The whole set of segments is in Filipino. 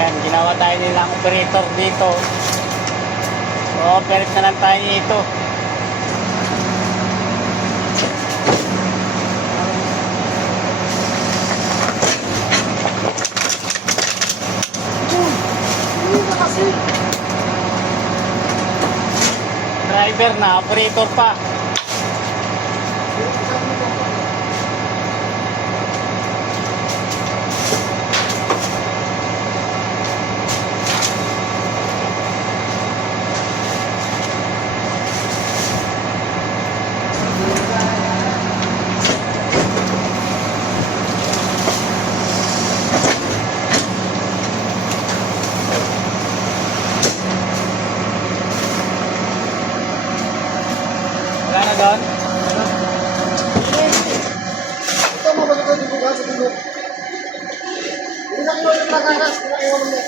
Ayan, ginawa tayo nilang operator dito. So, operate na lang tayo ito. Driver na, operator pa. Wala na doon? Ito mo ba ito dito sa dulo? Hindi na kinulit na karas, hindi na kinulit na.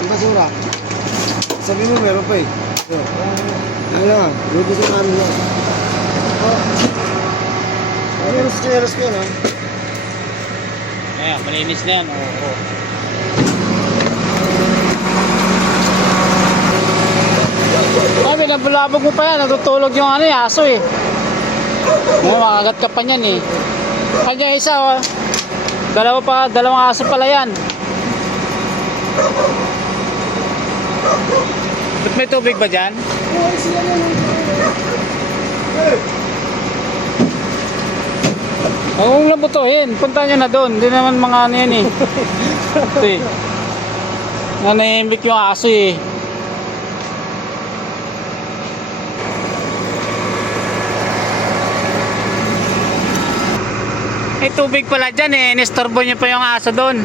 Ang basura. Sabi mo meron pa eh. Ano nga, lubos yung namin yun. Ano yung sineros ko yun ha? Ayan, malinis na yan. Oo. Ay, binabulabog mo pa yan. Natutulog yung ano, yung aso eh. Makagat ka pa niyan eh. Kanya isa oh. Dalawang aso pala yan. Ba't may tubig ba dyan? Huwag lang butuhin. Punta nyo na doon. Hindi naman mga ano yan eh. Ito eh. Nanahimik yung aso eh. May tubig pala dyan eh. Nistorbo nyo pa yung aso doon.